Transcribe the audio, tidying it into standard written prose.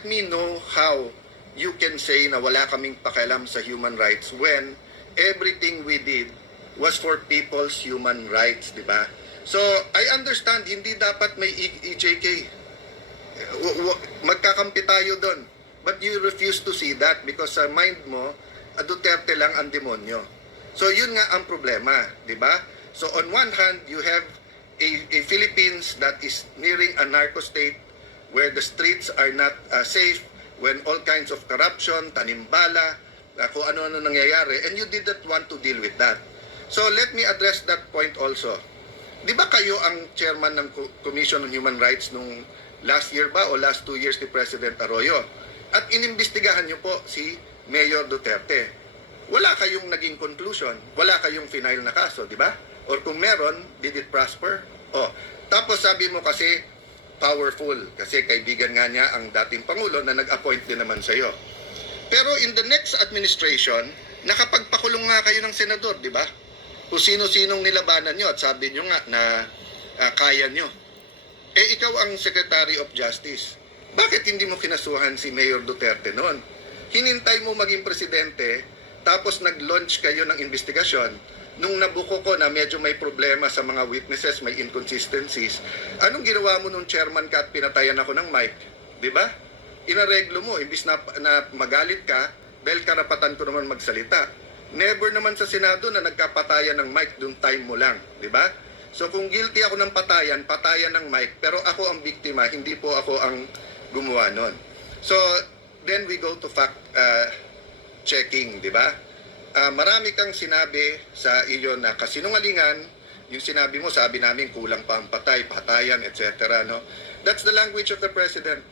Let me know how you can say na wala kaming pakialam sa human rights when everything we did was for people's human rights, di ba? So, I understand, hindi dapat may EJK. Magkakampi tayo doon. But you refuse to see that because sa mind mo, Duterte lang ang demonyo. So, yun nga ang problema, di ba? So, on one hand, you have a Philippines that is nearing a narco state where the streets are not safe, when all kinds of corruption, tanimbala, kung ano-ano nangyayari, and you did not want to deal with that. So let me address that point also. Di ba kayo ang chairman ng Commission on Human Rights nung last year ba o last 2 years ni President Arroyo? At inimbestigahan niyo po si Mayor Duterte. Wala kayong naging conclusion, wala kayong final na kaso, di ba? Or kung meron, did it prosper? Oh, tapos sabi mo kasi powerful kasi kaibigan nga niya ang dating Pangulo na nag-appoint din naman sa iyo. Pero in the next administration, nakapagpakulong nga kayo ng senador, di ba? Kung sino-sinong nilabanan nyo at sabi nyo nga na kaya nyo. Eh ikaw ang Secretary of Justice. Bakit hindi mo kinasuhan si Mayor Duterte noon? Hinintay mo maging presidente, tapos nag-launch kayo ng investigasyon. Nung nabuko ko na medyo may problema sa mga witnesses, may inconsistencies, anong ginawa mo nung chairman ka at pinatayan ako ng mic? Di ba? Inareglo mo, imbis na magalit ka, dahil karapatan ko naman magsalita. Never naman sa Senado na nagkapatayan ng mic, dun time mo lang. Di ba? So kung guilty ako ng patayan, patayan ng mic, pero ako ang biktima, hindi po ako ang gumawa nun. So then we go to fact checking, di ba? Marami kang sinabi sa iyo na kasinungalingan, yung sinabi mo, sabi namin kulang pa ang patay, patayan, etc. No? That's the language of the President.